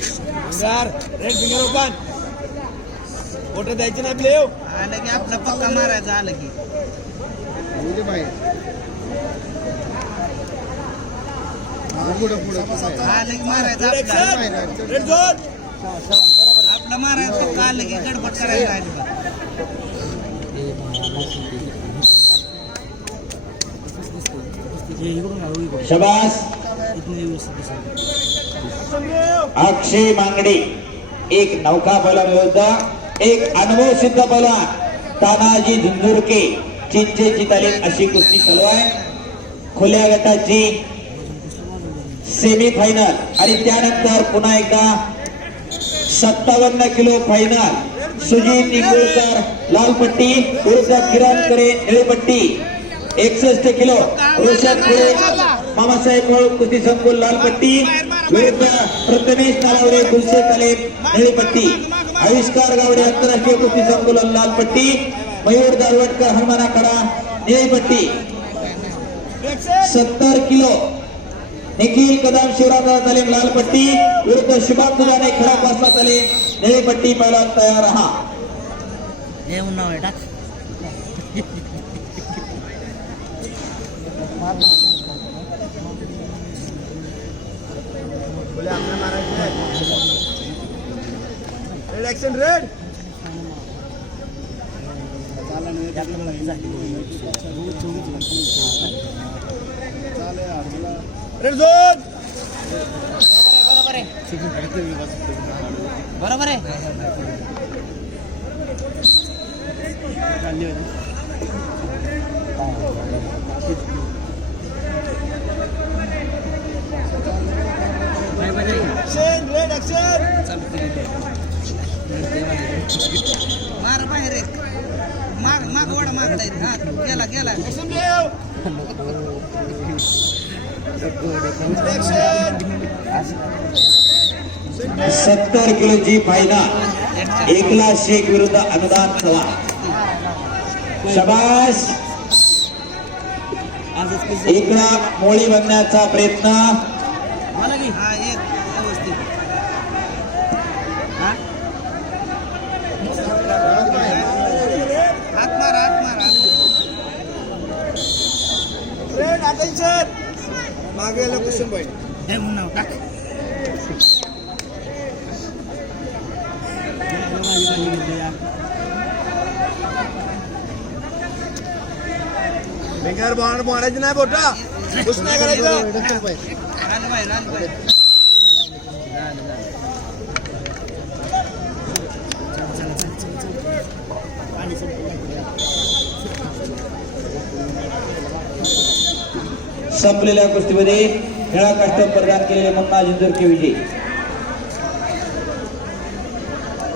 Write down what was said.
Red finger open photo द्यायचे नाही प्लेव आलं की आपला पक्का मारायचा आलं की. आलं की मारायचं आपला. मारायचं आलं की गडबड करायला. शबास. अक्षय मांगडे. एक नौका पैलवान योद्धा एक अनुभव सिद्ध पैलवान तानाजी झुंझुरके. चिंचेची तालीम अशी कुस्ती चालू आहे खुल्या गटाची सेमी फायनल आणि त्यानंतर पुन्हा एकदा सत्तावन्न किलो फायनल सुजित निकुळकर लालपट्टी विरुद्ध किरण करे निळीपट्टी. एकसष्ट किलो. रोशन पुढे. मामासाहेब मोळ कुस्ती संकुल लालपट्टी. विरुद्ध प्रथमेश नालावडे गुलशे तालेब निळीपट्टी. आविष्कार गावडे आंतरराष्ट्रीय कुस्ती संकुल लालपट्टी. मयूर दारवटकर हनुमानाकडा निळीपट्टी. सत्तर किलो. निखिल कदम शिवराजा तालीम लालपट्टी. विरुद्ध शुभम दुधाने खडा पासला तालीम निळीपट्टी पहिला तयार रहा. red action red red zone बरोबर आहे बरोबर मार बाहेर माग माग वडा मारता येत हा गेला गेला. सत्तर किलोची फायनल एकला शेख विरुद्ध अनुदान चव्हाण शबास. एकला मोळी बनण्याचा प्रयत्न. मागे याला क्वेश्चन पॉईंट हे उन्हाळ टाक फिंगर बॉन्ड मारायची नाही बोटा कुछ नाही करायचं संपलेल्या कुस्तीमध्ये खेळा कष्ट प्रदान केलेले मुन्ना जिंजूरके विजयी